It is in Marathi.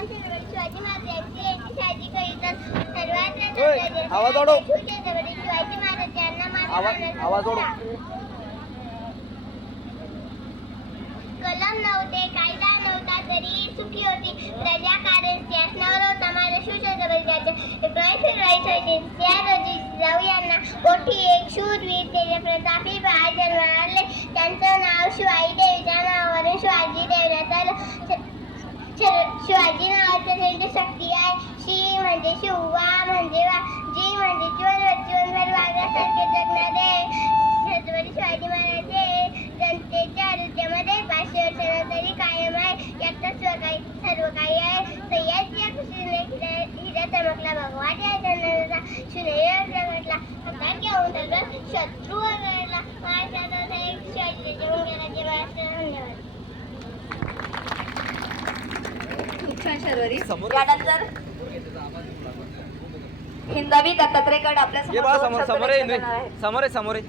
आपण शिवाजी महाराजांची काळजी करीत सर्वात आवाज वाढव. शिवाजी महाराजांना आवाज वाढव. कलम नव्हते, कायदा नव्हता, तरी सुखी होती प्रजा, कारण शासनावर होता माझ्या शिवछत्रपतीच्या. फेब्रुवारी 1936 रोजी जिजाऊ यांना मोठी एक शूरवीर तेजप्रतापी बाळ जन्माले. त्यांचं नाव शिवाई देवी. त्या नावावरून शिवाजी देवरात आलं. शिवाजी नावाचं त्यांची शक्ती आहे. शी म्हणजे शिवा म्हणजे वा, जी म्हणजे जीवनभर वाघासारखे जगणारे छत्रपती शिवाजी महाराज हे जनतेच्या हृदयामध्ये 500 वर्षांनंतरही कायम आहे. यातच सर्व काही आहे. सह्याद्रीच्या खुशीने हिरा चमकला, भगवान या जन्माचा शिवनेरीवर जगतला. हातात घेऊन सगळं शत्रू वगळला. महाराष्ट्राचा एक शिवाजी जेवून गेला. जय महाराष्ट्र. धन्यवाद. खूप छान शर्वरी. यानंतर हिंदवी दत्तात्रेयगड आपल्या समोर आहे.